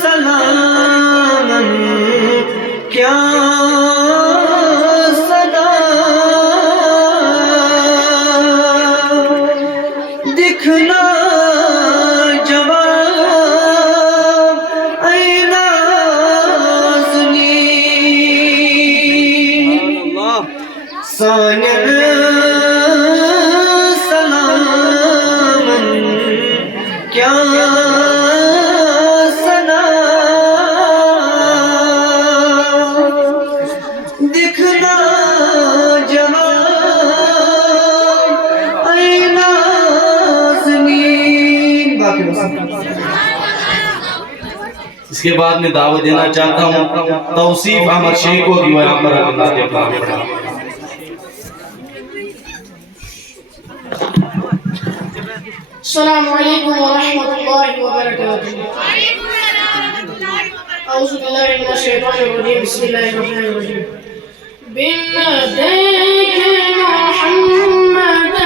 सलामन क्या सदा दिखना जवाब ऐ नाज़नी सानन सलामन क्या दिखना जवाब ऐ नाज़नी। इसके बाद मैं दावत देना चाहता हूँ तौसीफ अहमद शेख को कि वह यहाँ पर अल्लाह के पास पढ़ा। अस्सलामु अलैकुम व रहमतुल्लाहि व बरकातुहू। औज़ु बिल्लाहि मिनश शैतानिर रजीम। बिस्मिल्लाहिर रहमानिर रहीम। बिन देखे मोहम्मद